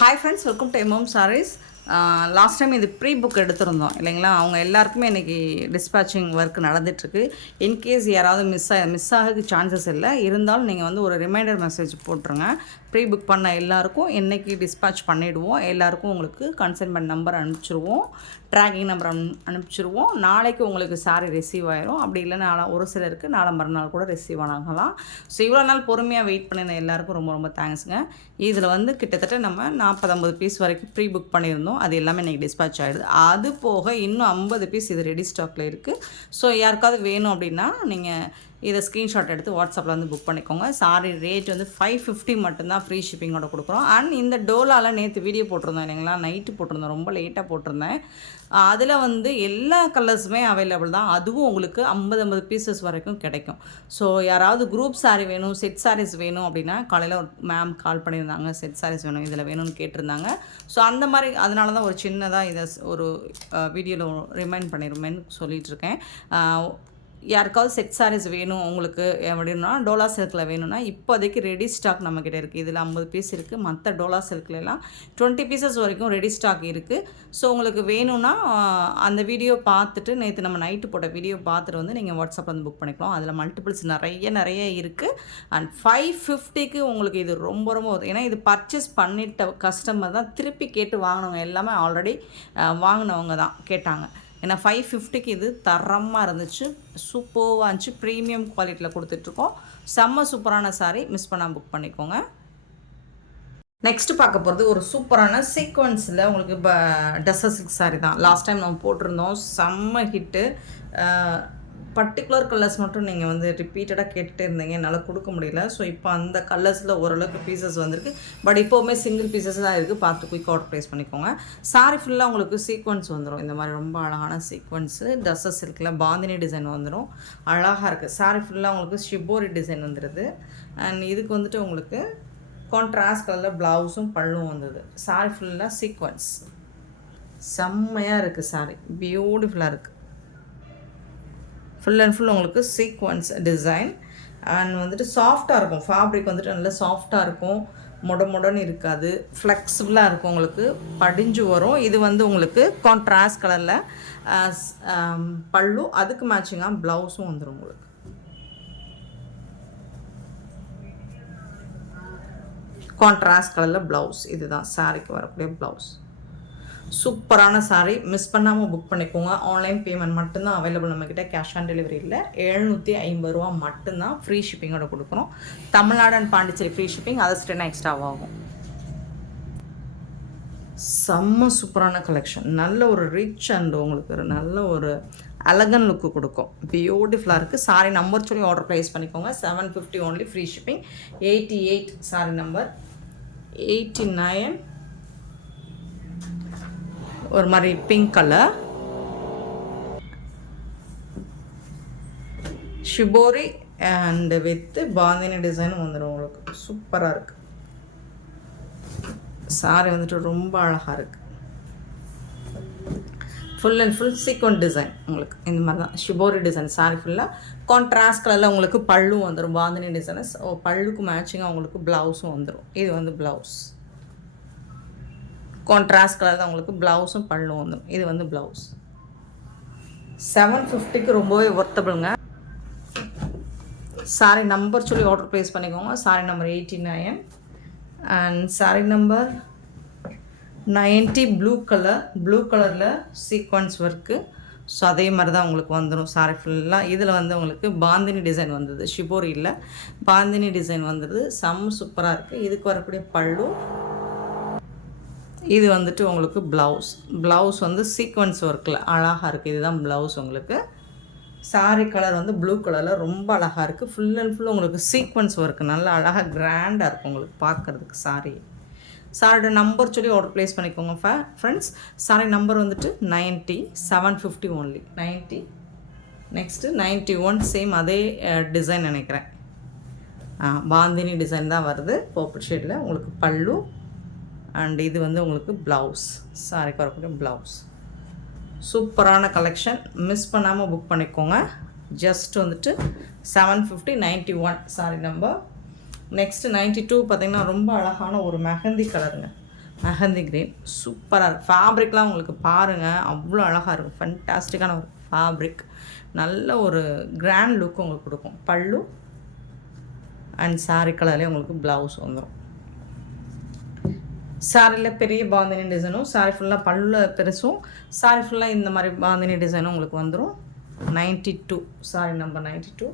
Hi friends, welcome to MM Sarees. Last time இது pre book எடுத்திருந்தோம் இல்லைங்களா. அவங்க எல்லாருக்குமே இன்றைக்கி டிஸ்பேச்சிங் ஒர்க் நடந்துகிட்ருக்கு. இன்கேஸ் யாராவது மிஸ் ஆகிறதுக்கு சான்சஸ் இல்லை. இருந்தாலும் நீங்கள் வந்து ஒரு ரிமைண்டர் மெசேஜ் போட்டுருங்க. ப்ரீ புக் பண்ண எல்லாருக்கும் இன்றைக்கி டிஸ்பேச் பண்ணிவிடுவோம். எல்லாருக்கும் உங்களுக்கு கன்சைன்மெண்ட் நம்பர் அனுப்பிச்சிருவோம், ட்ராக்கிங் நம்பர் அனுப்பிச்சிருவோம். நாளைக்கு உங்களுக்கு சாரி ரிசீவ் ஆயிரும். அப்படி இல்லைனா ஒரு சிலருக்கு நாளை மறுநாள் கூட ரிசீவ் ஆகலாம். ஸோ இவ்வளோ நாள் பொறுமையாக வெயிட் பண்ணியிருந்த எல்லாருக்கும் ரொம்ப ரொம்ப தேங்க்ஸுங்க. இதில் வந்து கிட்டத்தட்ட நம்ம 40-50 பீஸ் வரைக்கும் ப்ரீ புக் பண்ணியிருந்தோம். அது எல்லாமே இன்றைக்கி டிஸ்பேச் ஆகிடுது. அது போக இன்னும் 50 பீஸ் இது ரெடி ஸ்டாக்கில் இருக்குது. ஸோ யாருக்காவது வேணும் அப்படின்னா நீங்கள் இதை ஸ்க்ரீன்ஷாட் எடுத்து வாட்ஸ்அப்பில் வந்து புக் பண்ணிக்கோங்க. சாரி ரேட் வந்து 550 மட்டும்தான் ஃப்ரீ ஷிப்பிங்கோட கொடுக்குறோம். அண்ட் இந்த டோலாவில் நேற்று வீடியோ போட்டிருந்தோம் இல்லைங்களா, நைட்டு போட்டிருந்தோம், ரொம்ப லேட்டாக போட்டிருந்தேன். அதில் வந்து எல்லா கலர்ஸுமே அவைலபிள் தான். அதுவும் உங்களுக்கு 50 பீசஸ் வரைக்கும் கிடைக்கும். ஸோ யாராவது குரூப் சாரீ வேணும், செட் சாரீஸ் வேணும் அப்படின்னா காலையில் ஒரு மேம் கால் பண்ணியிருந்தாங்க, செட் சாரீஸ் வேணும் இதில் வேணும்னு கேட்டிருந்தாங்க. ஸோ அந்த மாதிரி அதனால தான் ஒரு சின்னதாக இதை ஒரு வீடியோவில் ரிமைண்ட் பண்ணிருமேன்னு சொல்லிகிட்ருக்கேன். யாருக்காவது செட் சாரீஸ் வேணும் உங்களுக்கு அப்படின்னா டோலா சில்கில் வேணும்னா இப்போதைக்கு ரெடி ஸ்டாக் நம்மக்கிட்ட இருக்குது. இதில் 50 பீஸ் இருக்குது. மற்ற டோலா சில்க்லாம் 20 பீசஸ் வரைக்கும் ரெடி ஸ்டாக் இருக்குது. ஸோ உங்களுக்கு வேணும்னா அந்த வீடியோ பார்த்துட்டு, நேற்று நம்ம நைட்டு போட்ட வீடியோ பார்த்துட்டு வந்து நீங்கள் வாட்ஸ்அப் வந்து புக் பண்ணிக்கலாம். அதில் மல்டிபிள்ஸ் நிறைய இருக்குது. அண்ட் 550க்கு உங்களுக்கு இது ரொம்ப ரொம்ப ஏன்னா இது பர்ச்சேஸ் பண்ணிட்ட கஸ்டமர் தான் திருப்பி கேட்டு வாங்கினவங்க எல்லாமே ஆல்ரெடி வாங்கினவங்க தான் கேட்டாங்க. ஏன்னா 550க்கு இது தரமாக இருந்துச்சு, சூப்பராக இருந்துச்சு, ப்ரீமியம் குவாலிட்டியில் கொடுத்துட்ருக்கோம். செம்ம சூப்பரான சாரீ, மிஸ் பண்ணாமல் புக் பண்ணிக்கோங்க. நெக்ஸ்ட்டு பார்க்க போகிறது ஒரு சூப்பரான சீக்வன்ஸில் உங்களுக்கு இப்போ டஸ்ஸர் சில்க் சாரீ தான். லாஸ்ட் டைம் நம்ம போட்டிருந்தோம், செம்ம ஹிட்டு. பர்டிகுலர் கலர்ஸ் மட்டும் நீங்கள் வந்து ரிப்பீட்டடாக கேட்டுகிட்டே இருந்தீங்க, என்னால் கொடுக்க முடியல. ஸோ இப்போ அந்த கலர்ஸில் ஓரளவுக்கு பீசஸ் வந்திருக்கு. பட் இப்போவுமே சிங்கிள் பீசஸ் தான் இருக்குது. பார்த்து குயிக் ஆர்டர் ப்ளேஸ் பண்ணிக்கோங்க. சாரி ஃபுல்லாக உங்களுக்கு சீக்வன்ஸ் வந்துடும். இந்த மாதிரி ரொம்ப அழகான சீக்வன்ஸு டஸ்ஸர் சில்கில் பாந்தினி டிசைன் வந்துடும். அழகாக இருக்குது. சாரி ஃபுல்லாக உங்களுக்கு ஷிபோரி டிசைன் வந்துடுது. அண்ட் இதுக்கு வந்துட்டு உங்களுக்கு கான்ட்ராஸ்ட் கலரில் ப்ளவுஸும் பல்லும் வந்தது. சாரி ஃபுல்லாக சீக்வன்ஸ் செம்மையாக இருக்குது. சாரி பியூட்டிஃபுல்லாக இருக்குது. ஃபுல் அண்ட் ஃபுல் உங்களுக்கு சீக்வன்ஸ் டிசைன். அண்ட் வந்துட்டு சாஃப்டாக இருக்கும். ஃபேப்ரிக் வந்துட்டு நல்லா சாஃப்டாக இருக்கும், மொடன்னு இருக்காது, ஃப்ளெக்சிபிளாக இருக்கும், உங்களுக்கு படிஞ்சு வரும். இது வந்து உங்களுக்கு கான்ட்ராஸ்ட் கலரில் பல்லு, அதுக்கு மேட்சிங்காக ப்ளவுஸும் வந்துடும் உங்களுக்கு. கான்ட்ராஸ்ட் கலரில் ப்ளவுஸ், இதுதான் சாரிக்கு வரக்கூடிய ப்ளவுஸ். சூப்பரான சாரீ, மிஸ் பண்ணாமல் புக் பண்ணிக்கோங்க. ஆன்லைன் பேமெண்ட் மட்டும்தான் அவைலபிள் நம்மக்கிட்ட, கேஷ் ஆன் டெலிவரி இல்லை. 750 ரூபா மட்டும்தான் ஃப்ரீ ஷிப்பிங்கோட கொடுக்குறோம். Tamil Nadu and Pondicherry free shipping, அதை 10 எக்ஸ்ட்ராவாகும். செம்ம சூப்பரான கலெக்ஷன், நல்ல ஒரு ரிச் அண்ட் உங்களுக்கு நல்ல ஒரு அழகன் லுக்கு கொடுக்கும். பியூட்டிஃபுல்லாக இருக்குது. சாரி நம்பர் சொல்லி ஆர்டர் ப்ளேஸ் பண்ணிக்கோங்க. 750 only free shipping. 88 sorry number 89 ஒரு மாதிரி pink colour shibori and with bandhani டிசைனும் வந்துடும் உங்களுக்கு. சூப்பராக இருக்குது. சாரி வந்துட்டு ரொம்ப அழகாக இருக்குது. Full and full sequence design உங்களுக்கு இந்த மாதிரி தான் ஷிபோரி டிசைன். சாரி ஃபுல்லாக கான்ட்ராஸ்ட் கலரில் உங்களுக்கு பல்லும் வந்துடும். பாந்தினி டிசைன் பல்லுக்கு மேட்சிங்காக உங்களுக்கு ப்ளவுஸும் வந்துடும். இது வந்து ப்ளவுஸ் கான்ட்ராஸ்ட் கலர் தான் உங்களுக்கு ப்ளவுஸும் பல்லும் வந்துடும். இது வந்து ப்ளவுஸ். 750க்கு ரொம்பவே ஒர்த்தபிளுங்க. சாரி நம்பர் சொல்லி ஆர்டர் ப்ளேஸ் பண்ணிக்கோங்க. Sorry number 89 and sorry number 90 blue கலரில் சீக்வன்ஸ் ஒர்க்கு. ஸோ அதே மாதிரி தான் உங்களுக்கு வந்துடும் சாரி ஃபுல்லாக. இதில் வந்து உங்களுக்கு பாந்தினி டிசைன் வந்தது, ஷிபோரியில் பாந்தினி டிசைன் வந்தது. சூப்பராக இருக்குது. இதுக்கு வரக்கூடிய பல்லு, இது வந்துட்டு உங்களுக்கு ப்ளவுஸ் வந்து சீக்வன்ஸ் ஒர்க்கில் அழகாக இருக்குது. இதுதான் ப்ளவுஸ் உங்களுக்கு. சாரி கலர் வந்து ப்ளூ கலரில் ரொம்ப அழகாக இருக்குது. ஃபுல் அண்ட் ஃபுல் உங்களுக்கு சீக்வன்ஸ் ஒர்க்கு நல்லா அழகாக கிராண்டாக இருக்கும் உங்களுக்கு பார்க்குறதுக்கு. சாரியோட நம்பர் சொல்லி ஆர்டர் ப்ளேஸ் பண்ணிக்கோங்க ஃப்ரெண்ட்ஸ். சாரி நம்பர் வந்துட்டு 90, 750 ஓன்லி. 90 நெக்ஸ்ட்டு 91 சேம் அதே டிசைன் நினைக்கிறேன். பாந்தினி டிசைன் தான் வருது பர்பிள் ஷேடில். உங்களுக்கு பல்லு அண்ட் இது வந்து உங்களுக்கு ப்ளவுஸ், சாரிக்கு வரக்கூடிய ப்ளவுஸ். சூப்பரான கலெக்ஷன், மிஸ் பண்ணாமல் புக் பண்ணிக்கோங்க. ஜஸ்ட் வந்துட்டு 750, 91 சாரி நம்பர். நெக்ஸ்ட்டு 92 பார்த்திங்கன்னா ரொம்ப அழகான ஒரு மெஹந்தி கலருங்க. மெஹந்தி கிரீன் சூப்பராக இருக்குது. ஃபேப்ரிக்லாம் உங்களுக்கு பாருங்கள், அவ்வளோ அழகாக இருக்கும். ஃபென்டாஸ்டிக்கான ஒரு ஃபேப்ரிக். நல்ல ஒரு கிராண்ட் லுக் உங்களுக்கு கொடுக்கும். பல்லு அண்ட் சாரீ கலர்லேயே உங்களுக்கு ப்ளவுஸ் வந்துடும். சாரியில் பெரிய பாந்தினி டிசைனும், சாரி ஃபுல்லாக பல்லில் பெருசும், சாரி ஃபுல்லாக இந்த மாதிரி பாந்தினி டிசைனும் உங்களுக்கு வந்துடும். 92 சாரி நம்பர் 92.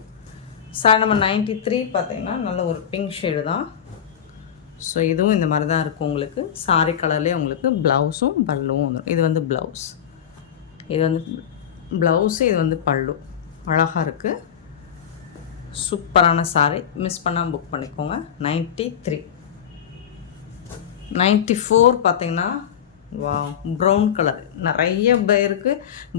சாரி நம்பர் 93 பார்த்தீங்கன்னா நல்ல ஒரு பிங்க் ஷேடு தான். ஸோ இதுவும் இந்த மாதிரி தான் இருக்கும் உங்களுக்கு. சாரி கலர்லேயே உங்களுக்கு ப்ளவுஸும் பல்லுவும் வந்துடும். இது வந்து ப்ளவுஸ், இது வந்து ப்ளவுஸு, இது வந்து பல்லு. அழகாக இருக்குது. சூப்பரான சாரி. மிஸ் பண்ணாமல் புக் பண்ணிக்கோங்க. 93. 94 பார்த்தீங்கன்னா வா ப்ரௌன் கலர். நிறைய பேருக்கு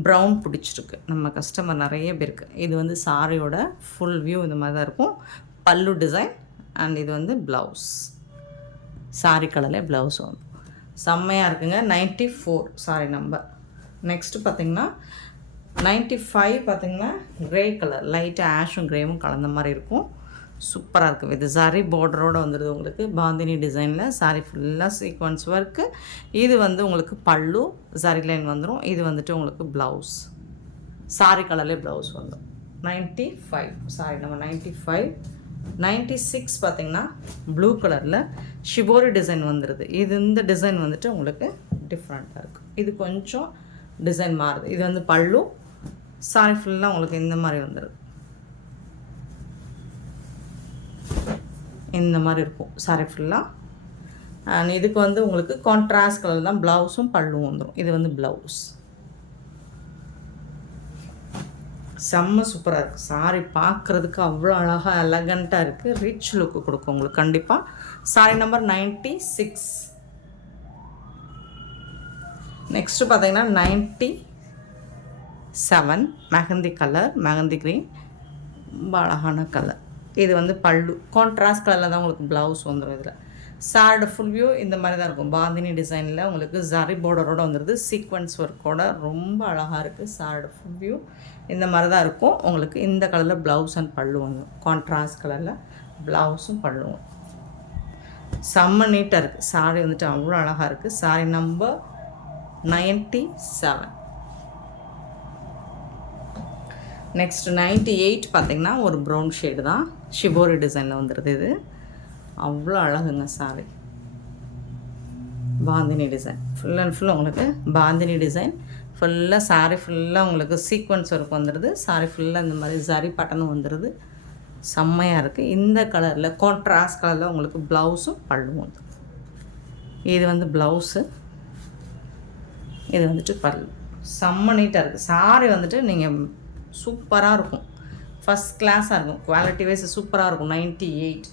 ப்ரௌன் பிடிச்சிருக்கு, நம்ம கஸ்டமர் நிறைய பேருக்கு. இது வந்து சாரியோட ஃபுல் வியூ இந்த மாதிரி தான் இருக்கும். பல்லு டிசைன் அண்ட் இது வந்து ப்ளவுஸ். சாரி கலரில் ப்ளவுஸ் வந்து செம்மையாக இருக்குங்க. 94 சாரி நம்பர். நெக்ஸ்ட்டு பார்த்திங்கன்னா 95 பார்த்திங்கன்னா க்ரே கலர், லைட்டாக ஆஷும் க்ரேவும் கலந்த மாதிரி இருக்கும். சூப்பராக இருக்குது. இது சாரி பார்டரோடு வந்துடுது உங்களுக்கு. பாந்தினி டிசைனில் சாரி ஃபுல்லாக சீக்வன்ஸ் ஒர்க்கு. இது வந்து உங்களுக்கு பல்லு சாரி லைன் வந்துடும். இது வந்துட்டு உங்களுக்கு ப்ளவுஸ், சாரி கலர்லேயே ப்ளவுஸ் வந்துடும். 95 சாரி நம்ம 95. 96 பார்த்திங்கன்னா ப்ளூ கலரில் ஷிபோரி டிசைன் வந்துடுது. இது இந்த டிசைன் வந்துட்டு உங்களுக்கு டிஃப்ரெண்ட்டாக இருக்குது. இது கொஞ்சம் டிசைன் மாறுது. இது வந்து பல்லு, சாரி ஃபுல்லாக உங்களுக்கு இந்த மாதிரி வந்துடுது. இந்த மாதிரி இருக்கும் சாரி ஃபுல்லாக. அண்ட் இதுக்கு வந்து உங்களுக்கு கான்ட்ராஸ்ட் கலர் தான் ப்ளவுஸும் பல்லுவும் வந்துடும். இது வந்து ப்ளவுஸ். செம்ம சூப்பராக இருக்குது. சாரி பார்க்குறதுக்கு அவ்வளோ அழகாக எலகண்ட்டாக இருக்குது. ரிச் லுக்கு கொடுக்கும் உங்களுக்கு கண்டிப்பாக. Sorry number 96. நெக்ஸ்ட்டு பார்த்தீங்கன்னா 97 மெஹந்தி கலர், மெஹந்தி க்ரீன். ரொம்ப அழகான கலர். இது வந்து பல்லு கான்ட்ராஸ்ட் கலரில் தான் உங்களுக்கு ப்ளவுஸ் வந்துடும். இதில் சாரோட ஃபுல் வியூ இந்த மாதிரி தான் இருக்கும். பாந்தினி டிசைனில் உங்களுக்கு ஜரி பார்டரோடு வந்துடுது. சீக்வன்ஸ் ஒர்க்கோட ரொம்ப அழகாக இருக்குது. சாரோட ஃபுல் வியூ இந்த மாதிரி தான் இருக்கும் உங்களுக்கு. இந்த கலரில் ப்ளவுஸ் அண்ட் பல்லு வந்துடும். கான்ட்ராஸ்ட் கலரில் ப்ளவுஸும் பல்லுவும் செம்ம நீட்டாக இருக்குது. சாரி வந்துட்டு அவ்வளோ அழகாக இருக்குது. Sorry number 97. நெக்ஸ்ட் 98 பார்த்திங்கன்னா ஒரு ப்ரௌன் ஷேடு தான், ஷிபோரி டிசைனில் வந்துடுது. இது அவ்வளோ அழகுங்க sari. Bandhani design full and full உங்களுக்கு பாந்தினி டிசைன் ஃபுல்லாக. சாரி ஃபுல்லாக உங்களுக்கு சீக்வன்ஸ் ஒர்க் வந்துடுது. சாரி ஃபுல்லாக இந்த மாதிரி ஜரி பட்டனும் வந்துடுது. செம்மையாக இருக்குது. இந்த கலரில் கான்ட்ராஸ்ட் கலரில் உங்களுக்கு ப்ளவுஸும் பல்லுவும் வந்துடும். இது வந்து ப்ளவுஸு, இது வந்துட்டு பல்லு. செம்ம நீட்டாக இருக்குது. சாரி வந்துட்டு நீங்கள் சூப்பராக இருக்கும், ஃபஸ்ட் கிளாஸாக இருக்கும். குவாலிட்டி வைஸ் சூப்பராக இருக்கும். 98.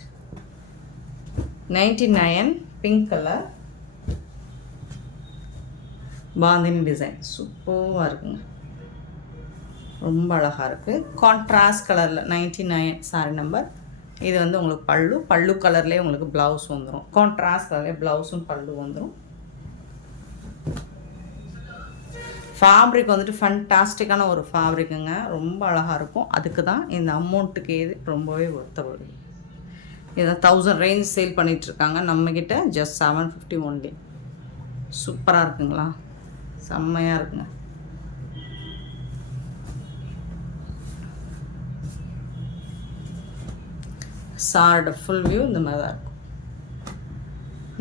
99 பிங்க் கலர் பாந்தினி டிசைன் சூப்பராக இருக்குங்க. ரொம்ப அழகாக இருக்குது. கான்ட்ராஸ்ட் கலரில் 99 சாரி நம்பர். இது வந்து உங்களுக்கு பல்லு, பல்லு கலர்லேயே உங்களுக்கு ப்ளவுஸ் வந்துடும். கான்ட்ராஸ்ட் கலர்லேயே ப்ளவுஸும் பல்லு வந்துடும். ஃபேப்ரிக் வந்துட்டு ஃபண்டாஸ்டிக்கான ஒரு ஃபேப்ரிக்குங்க. ரொம்ப அழகாக இருக்கும். அதுக்கு தான் இந்த அமௌண்ட்டுக்கு இது ரொம்பவே ஒர்த்தபுள். இதை 1000 ரேஞ்ச் சேல் பண்ணிகிட்ருக்காங்க. நம்மக்கிட்ட ஜஸ்ட் 750 ஒன்லி. சூப்பராக இருக்குங்களா, செம்மையாக இருக்குங்க. சாரோட ஃபுல் வியூ இந்த மாதிரி தான் இருக்கும்.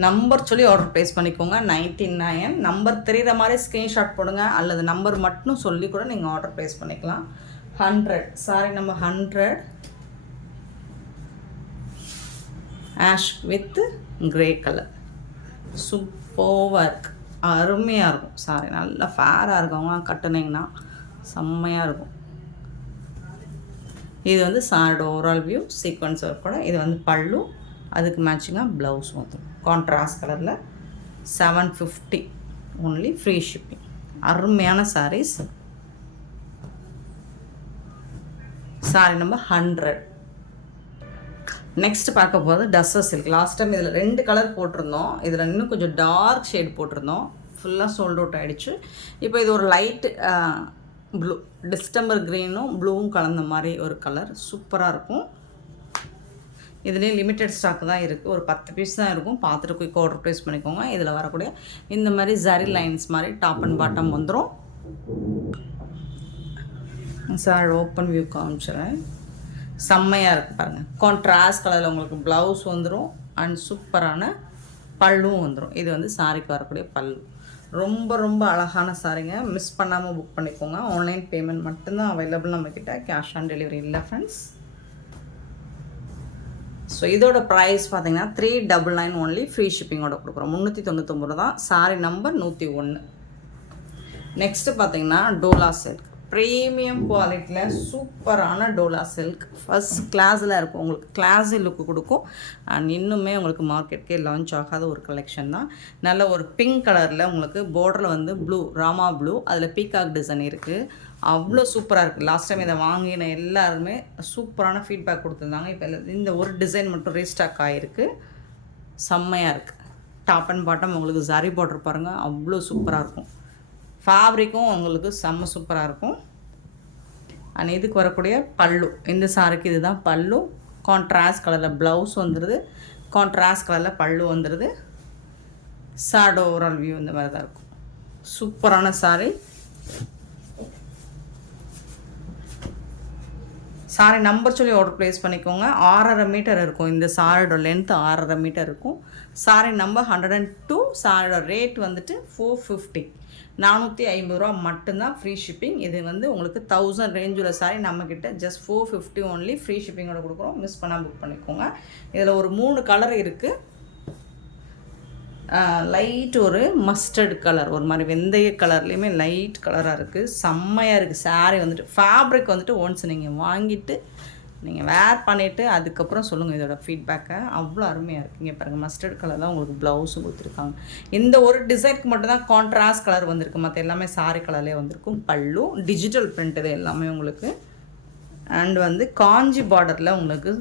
நம்பர் சொல்லி ஆர்டர் ப்ளேஸ் பண்ணிக்கோங்க. 99 நம்பர் தெரிகிற மாதிரி ஸ்க்ரீன்ஷாட் போடுங்க, அல்லது நம்பர் மட்டும் சொல்லி கூட நீங்கள் ஆர்டர் ப்ளேஸ் பண்ணிக்கலாம். 100 சாரி நம்ம 100 ஆஷ் வித் கிரே கலர். சூப்பராக இருக்குது, அருமையாக இருக்கும். சாரி நல்லா ஃபேராக இருக்கவங்க கட்டுனீங்கன்னா செம்மையாக இருக்கும். இது வந்து சாரோட ஓவரால் வியூ சீக்வன்ஸ் ஒர்க்கோட. இது வந்து பல்லு, அதுக்கு மேட்சிங்காக ப்ளவுஸ் வந்துடும். கான்ட்ராஸ்ட் கலரில் 750 ஒன்லி, ஃப்ரீ ஷிப்பிங். அருமையான சாரீஸ். Sorry number 100. நெக்ஸ்ட் பார்க்க போகிறது டஸ்ஸர் சில்க். லாஸ்ட் டைம் இதில் 2 கலர் போட்டிருந்தோம். இதில் இன்னும் கொஞ்சம் டார்க் ஷேட் போட்டிருந்தோம். ஃபுல்லாக சோல்ட் அவுட் ஆகிடுச்சு. இப்போ இது ஒரு லைட் ப்ளூ, டிஸ்டம்பர் க்ரீனும் ப்ளூவும் கலந்த மாதிரி ஒரு கலர். சூப்பராக இருக்கும். இதுலேயும் லிமிட்டட் ஸ்டாக் தான் இருக்குது, ஒரு 10 பீஸ் தான் இருக்கும். பார்த்துட்டு குயிக் ஆர்டர் ப்ளேஸ் பண்ணிக்கோங்க. இதில் வரக்கூடிய இந்த மாதிரி ஜரி லைன்ஸ் மாதிரி டாப் அண்ட் பாட்டம் வந்துடும். சார் ஓப்பன் வியூ காமிச்சிடுறேன். செம்மையாக இருக்குது பாருங்கள். கான்ட்ராஸ்ட் கலரில் உங்களுக்கு ப்ளவுஸ் வந்துடும் அண்ட் சூப்பரான பல்லும் வந்துடும். இது வந்து சாரிக்கு வரக்கூடிய பல்லு. ரொம்ப ரொம்ப அழகான சாரிங்க. மிஸ் பண்ணாமல் புக் பண்ணிக்கோங்க. ஆன்லைன் பேமெண்ட் மட்டும்தான் அவைலபிள் நம்மக்கிட்ட, கேஷ் ஆன் டெலிவரி இல்லை ஃப்ரெண்ட்ஸ். ஸோ இதோட ப்ரைஸ் பார்த்தீங்கன்னா 399 ஒன்லி, ஃப்ரீ ஷிப்பிங்கோட கொடுக்குறோம். 399 தான். Sorry number 101. நெக்ஸ்ட்டு பார்த்தீங்கன்னா டோலா சில்க், ப்ரீமியம் குவாலிட்டியில் சூப்பரான டோலா சில்க். ஃபஸ்ட் கிளாஸில் இருக்கும், உங்களுக்கு கிளாஸி லுக்கு கொடுக்கும். அண்ட் இன்னுமே உங்களுக்கு மார்க்கெட்டுக்கே லான்ச் ஆகாத ஒரு கலெக்ஷன் தான். நல்ல ஒரு பிங்க் கலரில் உங்களுக்கு பார்டரில் வந்து ப்ளூ, ராமா ப்ளூ, அதில் பீகாக் டிசைன் இருக்குது. அவ்வளோ சூப்பராக இருக்குது. லாஸ்ட் டைம் இதை வாங்கின எல்லாருமே சூப்பரான ஃபீட்பேக் கொடுத்துருந்தாங்க. இப்போ இந்த ஒரு டிசைன் மட்டும் ரீஸ்டாக் ஆகிருக்கு. செம்மையாக இருக்குது. டாப் அண்ட் பாட்டம் உங்களுக்கு ஜரி பார்டர் பாருங்கள், அவ்வளோ சூப்பராக இருக்கும். ஃபேப்ரிக்கும் உங்களுக்கு செம்ம சூப்பராக இருக்கும். அண்ட் இதுக்கு வரக்கூடிய பல்லு, இந்த சாரிக்கு இதுதான் பல்லு. கான்ட்ராஸ்ட் கலரில் ப்ளவுஸ் வந்துடுது, கான்ட்ராஸ்ட் கலரில் பல்லு வந்துடுது. சாரி ஓவரால் வியூ இந்த மாதிரி தான் இருக்கும். சூப்பரான சாரி. சாரி நம்பர் சொல்லி ஆர்டர் ப்ளேஸ் பண்ணிக்கோங்க. 6.5 மீட்டர் இருக்கும். இந்த சாரியோட லென்த் 6.5 மீட்டர் இருக்கும். Sorry number 102. சாரியோட ரேட் வந்துட்டு 450, 450 ரூபா மட்டும்தான், ஃப்ரீ ஷிப்பிங். இது வந்து உங்களுக்கு 1000 ரேஞ்சுள்ள சாரி நம்மக்கிட்ட ஜஸ்ட் 450 ஒன்லி, ஃப்ரீ ஷிப்பிங்கோட கொடுக்குறோம். மிஸ் பண்ணால் புக் பண்ணிக்கோங்க. இதில் ஒரு 3 கலர் இருக்குது. லைட் ஒரு மஸ்டர்ட் கலர், ஒரு மாதிரி வெந்தய கலர்லேயுமே லைட் கலராக இருக்குது. செம்மையாக இருக்குது. சாரீ வந்துட்டு ஃபேப்ரிக் வந்துட்டு ஒன்ஸ் நீங்கள் வாங்கிட்டு நீங்கள் வேர் பண்ணிவிட்டு அதுக்கப்புறம் சொல்லுங்கள் இதோட ஃபீட்பேக்கை. அவ்வளோ அருமையாக இருக்குங்க. பாருங்கள், மஸ்டர்ட் கலர் தான் உங்களுக்கு ப்ளவுஸும் கொடுத்துருக்காங்க. இந்த ஒரு டிசைனுக்கு மட்டும்தான் கான்ட்ராஸ்ட் கலர் வந்திருக்கு, மற்ற எல்லாமே சாரி கலர்லேயே வந்திருக்கும். பல்லு டிஜிட்டல் பிரிண்ட் இது எல்லாமே உங்களுக்கு. அண்ட் வந்து காஞ்சி பார்டரில் உங்களுக்கு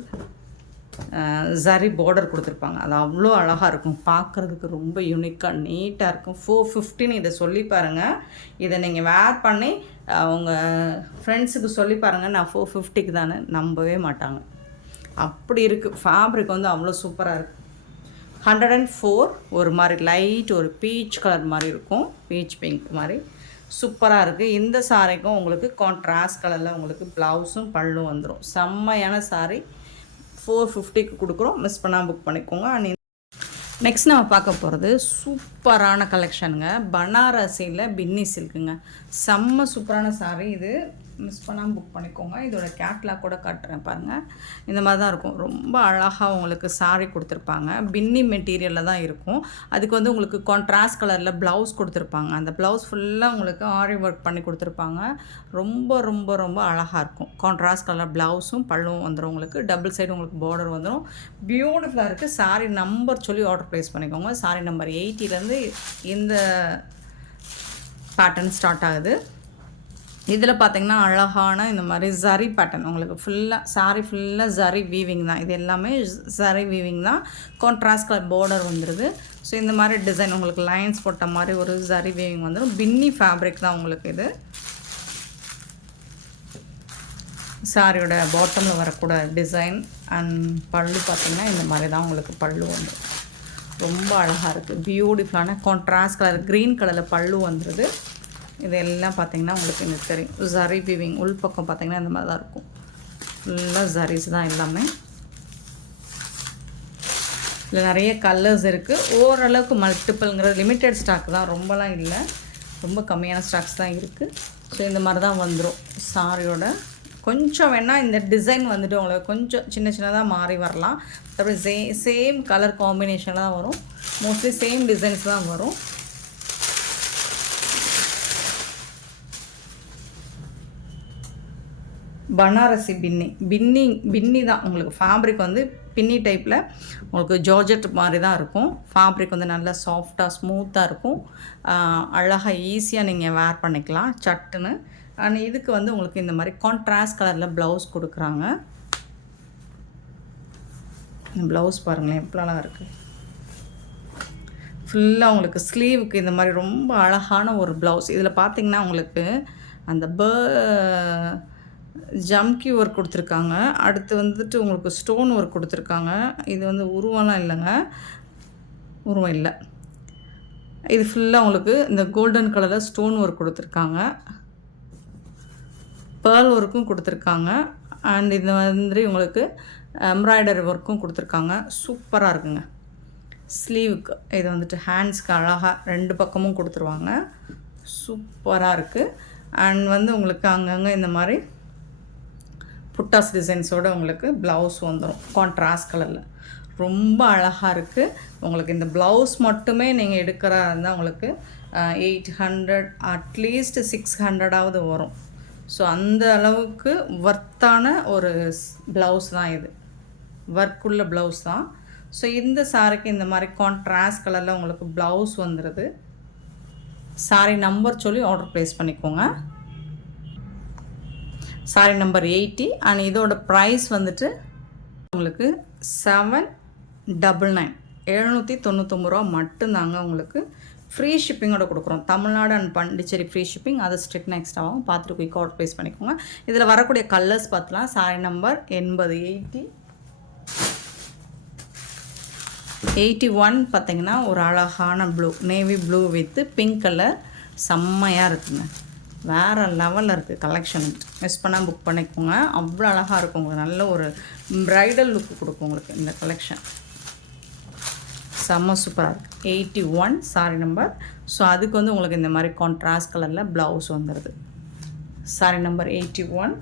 ஜரி பார்டர் கொடுத்துருப்பாங்க. அது அவ்வளோ அழகாக இருக்கும், பார்க்குறதுக்கு ரொம்ப யூனிக்காக நீட்டாக இருக்கும். 450 இதை சொல்லி பாருங்கள். இதை நீங்கள் வேர் பண்ணி உங்கள் ஃப்ரெண்ட்ஸுக்கு சொல்லி பாருங்கள், நான் 450க்கு தானே, நம்பவே மாட்டாங்க. அப்படி இருக்குது. ஃபேப்ரிக் வந்து அவ்வளோ சூப்பராக இருக்குது. 104 ஒரு மாதிரி லைட் ஒரு பீச் கலர் மாதிரி இருக்கும், பீச் பிங்க் மாதிரி சூப்பராக இருக்குது. இந்த சாரிக்கும் உங்களுக்கு கான்ட்ராஸ்ட் கலரில் உங்களுக்கு ப்ளவுஸும் பல்லும் வந்துடும். செம்மையான சாரி. 450க்கு கொடுக்குறோம். மிஸ் பண்ணால் புக் பண்ணிக்கோங்க. அண்ட் நெக்ஸ்ட் நம்ம பார்க்க போகிறது சூப்பரான கலெக்ஷனுங்க. பனாரசியில் பின்னி சில்க்குங்க. செம்ம சூப்பரான சாரி இது. மிஸ் பண்ணாமல் புக் பண்ணிக்கோங்க. இதோட கேட்லாக் கூட காட்டுறேன் பாருங்கள். இந்த மாதிரி தான் இருக்கும். ரொம்ப அழகாக உங்களுக்கு சாரி கொடுத்துருப்பாங்க. பின்னி மெட்டீரியலில் தான் இருக்கும். அதுக்கு வந்து உங்களுக்கு கான்ட்ராஸ்ட் கலரில் ப்ளவுஸ் கொடுத்துருப்பாங்க. அந்த ப்ளவுஸ் ஃபுல்லாக உங்களுக்கு ஆரி ஒர்க் பண்ணி கொடுத்துருப்பாங்க. ரொம்ப ரொம்ப ரொம்ப அழகாக இருக்கும். கான்ட்ராஸ்ட் கலர் ப்ளவுஸும் பல்லும் வந்துடும் உங்களுக்கு. டபுள் சைடு உங்களுக்கு பார்டர் வந்துடும். பியூட்டிஃபுல்லாக இருக்குது. சாரி நம்பர் சொல்லி ஆர்டர் ப்ளேஸ் பண்ணிக்கோங்க. சாரி நம்பர் 80லேருந்து இந்த பேட்டர்ன் ஸ்டார்ட் ஆகுது. இதில் பார்த்திங்கன்னா அழகான இந்த மாதிரி ஜரி பேட்டர்ன் உங்களுக்கு ஃபுல்லாக சாரி ஃபுல்லாக ஜரி வீவிங் தான். இது எல்லாமே ஜரி வீவிங் தான். கான்ட்ராஸ்ட் கலர் பார்டர் வந்துடுது. ஸோ இந்த மாதிரி டிசைன் உங்களுக்கு லைன்ஸ் போட்ட மாதிரி ஒரு ஜரி வீவிங் வந்துடும். பின்னி ஃபேப்ரிக் தான் உங்களுக்கு இது. சாரியோட பாட்டமில் வரக்கூட டிசைன் அண்ட் பல்லு பார்த்திங்கன்னா இந்த மாதிரி தான் உங்களுக்கு பல்லு வந்துடும். ரொம்ப அழகாக இருக்குது. பியூட்டிஃபுல்லான கான்ட்ராஸ்ட் கலர் க்ரீன் கலரில் பல்லு வந்துடுது. இதெல்லாம் பார்த்திங்கன்னா உங்களுக்கு எனக்கு தெரியும் ஜரி வீவிங். உள்பக்கம் பார்த்திங்கன்னா இந்த மாதிரி தான் இருக்கும். ஃபுல்லாக ஜரிஸ் தான் எல்லாமே. இதில் நிறைய கலர்ஸ் இருக்குது. ஓரளவுக்கு மல்டிபிள்ங்கிற லிமிட்டட் ஸ்டாக் தான், ரொம்பலாம் இல்லை, ரொம்ப கம்மியான ஸ்டாக்ஸ் தான் இருக்குது. ஸோ இந்த மாதிரி தான் வந்துடும். சாரியோட கொஞ்சம் வேணால் இந்த டிசைன் வந்துட்டு உங்களுக்கு கொஞ்சம் சின்ன சின்னதாக மாறி வரலாம். அப்புறம் சேம் கலர் காம்பினேஷனில் தான் வரும். மோஸ்ட்லி சேம் டிசைன்ஸ் தான் வரும். பனாரசி பின்னி தான் உங்களுக்கு. ஃபேப்ரிக் வந்து பின்னி டைப்பில் உங்களுக்கு ஜார்ஜெட் மாதிரி தான் இருக்கும். ஃபேப்ரிக் வந்து நல்லா சாஃப்டாக ஸ்மூத்தாக இருக்கும். அழகாக ஈஸியாக நீங்கள் வேர் பண்ணிக்கலாம் சட்டுன்னு. அண்ட் இதுக்கு வந்து உங்களுக்கு இந்த மாதிரி கான்ட்ராஸ்ட் கலரில் ப்ளவுஸ் கொடுக்குறாங்க. ப்ளவுஸ் பாருங்களேன் எப்படிலாம் இருக்குது. ஃபுல்லாக உங்களுக்கு ஸ்லீவுக்கு இந்த மாதிரி ரொம்ப அழகான ஒரு ப்ளவுஸ். இதில் பார்த்திங்கன்னா உங்களுக்கு அந்த ஜம்கி ஒர்க் கொடுத்துருக்காங்க. அடுத்து வந்துட்டு உங்களுக்கு ஸ்டோன் ஒர்க் கொடுத்துருக்காங்க. இது வந்து உருவம்லாம் இல்லைங்க, உருவம் இல்லை. இது ஃபுல்லாக உங்களுக்கு இந்த கோல்டன் கலரில் ஸ்டோன் ஒர்க் கொடுத்துருக்காங்க. பேர்ல் ஒர்க்கும் கொடுத்துருக்காங்க. அண்ட் இது வந்து உங்களுக்கு எம்ப்ராய்டரி ஒர்க்கும் கொடுத்துருக்காங்க. சூப்பராக இருக்குங்க. ஸ்லீவுக்கு இது வந்துட்டு ஹேண்ட்ஸ்க்கு அழகாக 2 பக்கமும் கொடுத்துருவாங்க. சூப்பராக இருக்குது. அண்ட் வந்து உங்களுக்கு அங்கங்கே இந்த மாதிரி புட்டாஸ் டிசைன்ஸோடு உங்களுக்கு ப்ளவுஸ் வந்துடும் கான்ட்ராஸ்ட் கலரில். ரொம்ப அழகாக இருக்குது. உங்களுக்கு இந்த ப்ளவுஸ் மட்டுமே நீங்கள் எடுக்கிறா இருந்தால் உங்களுக்கு 800 அட்லீஸ்ட் 600ஆவது வரும். ஸோ அந்த அளவுக்கு ஒர்த்தான ஒரு ப்ளவுஸ் தான் இது, ஒர்க்குள்ள ப்ளவுஸ் தான். ஸோ இந்த சாரிக்கு இந்த மாதிரி கான்ட்ராஸ்ட் கலரில் உங்களுக்கு ப்ளவுஸ் வந்துடுது. சாரி நம்பர் சொல்லி ஆர்டர் ப்ளேஸ் பண்ணிக்கோங்க. Sorry number 80. அண்ட் இதோட ப்ரைஸ் வந்துட்டு உங்களுக்கு 799 799 ரூபா மட்டும்தாங்க. உங்களுக்கு ஃப்ரீ ஷிப்பிங்கோட கொடுக்குறோம். Tamil Nadu and Pondicherry free shipping, அது ஸ்ட்ரிக்ட் நெக்ஸ்ட் ஆகும். பார்த்துட்டு குயிக் ஆர்டர் ப்ளேஸ் பண்ணிக்கோங்க. இதில் வரக்கூடிய கலர்ஸ் பார்த்துலாம். சாரி நம்பர் 80 81 பார்த்திங்கன்னா ஒரு அழகான blue, navy blue with pink colour. செம்மையாக இருக்குங்க, வேறு லெவலில் இருக்குது கலெக்ஷன். மிஸ் பண்ணால் புக் பண்ணிக்கோங்க. அவ்வளோ அழகாக இருக்கும். உங்களுக்கு நல்ல ஒரு ப்ரைடல் லுக்கு கொடுக்கும் உங்களுக்கு இந்த கலெக்ஷன். செம்ம சூப்பராக இருக்குது. 81 சாரி நம்பர். ஸோ அதுக்கு வந்து உங்களுக்கு இந்த மாதிரி கான்ட்ராஸ்ட் கலரில் ப்ளவுஸ் வந்துடுது. சாரி நம்பர் 81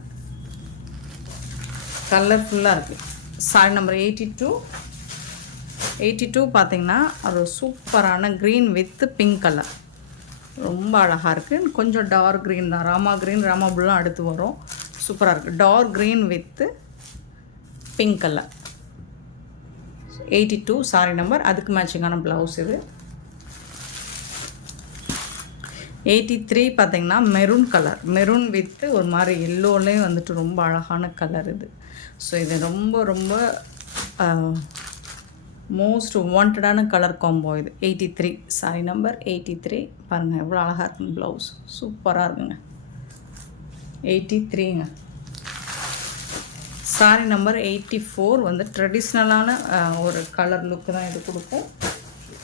கலர்ஃபுல்லாக இருக்குது. சாரி நம்பர் 82 பார்த்திங்கன்னா ஒரு சூப்பரான க்ரீன் வித்து பிங்க் கலர். ரொம்ப அழகாக இருக்குது. கொஞ்சம் டார்க் க்ரீன் தான், ராமா க்ரீன் ராமா ப்ளூலாம் அடுத்து வரும். சூப்பராக இருக்குது. Dark green with pink colour. 82 sari number. அதுக்கு மேட்சிங்கான ப்ளவுஸ் இது. 83 பார்த்திங்கன்னா மெரூன் கலர், மெரூன் வித்து ஒரு மாதிரி எல்லோலேயும் வந்துட்டு ரொம்ப அழகான கலர் இது. ஸோ இது ரொம்ப ரொம்ப மோஸ்ட் வாண்டடான கலர் காம்போ இது. 83 சாரி நம்பர் 83. பாருங்கள் எவ்வளோ அழகாக இருக்குங்க ப்ளவுஸ். சூப்பராக இருக்குங்க. 83ங்க. சாரி நம்பர் 84 வந்து ட்ரெடிஷ்னலான ஒரு கலர் லுக்கு தான் இது கொடுக்கும்.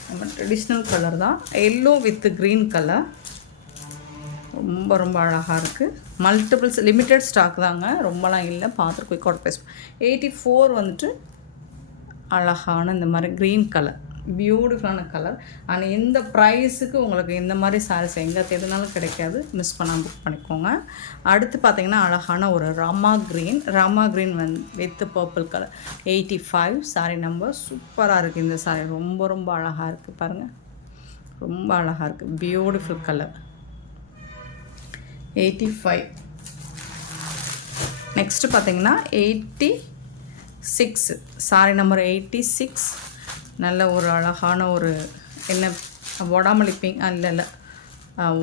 நம்ம ட்ரெடிஷ்னல் கலர் தான், எல்லோ வித் க்ரீன் கலர். ரொம்ப ரொம்ப அழகாக இருக்குது. மல்டிபிள்ஸ் லிமிட்டட் ஸ்டாக் தாங்க, ரொம்பலாம் இல்லை. பார்த்துட்டு குயிக் ஆர்டர் ப்ளேஸ். 84 வந்துட்டு அழகான இந்த மாதிரி க்ரீன் கலர், பியூட்டிஃபுல்லான கலர். அண்ட் இந்த ப்ரைஸுக்கு உங்களுக்கு இந்த மாதிரி சாரீஸ் எங்கே தேடினாலும் கிடைக்காது. மிஸ் பண்ணாமல் புக் பண்ணிக்கோங்க. அடுத்து பார்த்திங்கன்னா அழகான ஒரு Rama green with purple colour. 85 sorry number. சூப்பராக இருக்குது இந்த சாரீ. ரொம்ப ரொம்ப அழகாக இருக்குது. பாருங்கள் ரொம்ப அழகாக இருக்குது. Beautiful colour. 85. நெக்ஸ்ட்டு பார்த்திங்கன்னா 86 சாரி நம்பர் 86. நல்ல ஒரு அழகான ஒரு என்ன வடாமல்லி பிங்க், இல்லை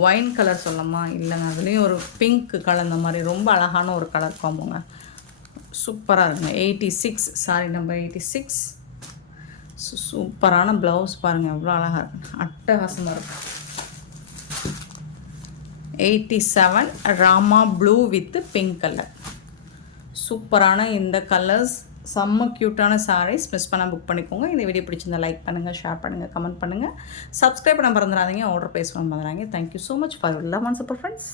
ஒயின் கலர் சொல்லலாமா, இல்லைங்க அதுலேயும் ஒரு பிங்க் கலந்த மாதிரி ரொம்ப அழகான ஒரு கலர் காம்போங்க. சூப்பராக இருக்குங்க. 86 சாரி நம்பர் 86. சூப்பரான ப்ளவுஸ் பாருங்கள் எவ்வளோ அழகாக இருக்குது, அட்டகாசமாக இருக்கும். 87 Rama blue with pink colour. சூப்பரான இந்த கலர்ஸ், செம்ம க்யூட்டான சாரீஸ். மிஸ் பண்ணால் புக் பண்ணிக்கோங்க. இந்த வீடியோ பிடிச்சிருந்தா லைக் பண்ணுங்கள், ஷேர் பண்ணுங்கள், கமெண்ட் பண்ணுங்கள். சப்ஸ்கிரைப் பண்ண மறந்துடாதீங்க. ஆர்டர் ப்ளேஸ் பண்ண மறந்துடாதீங்க. Thank you so much for your love and support friends.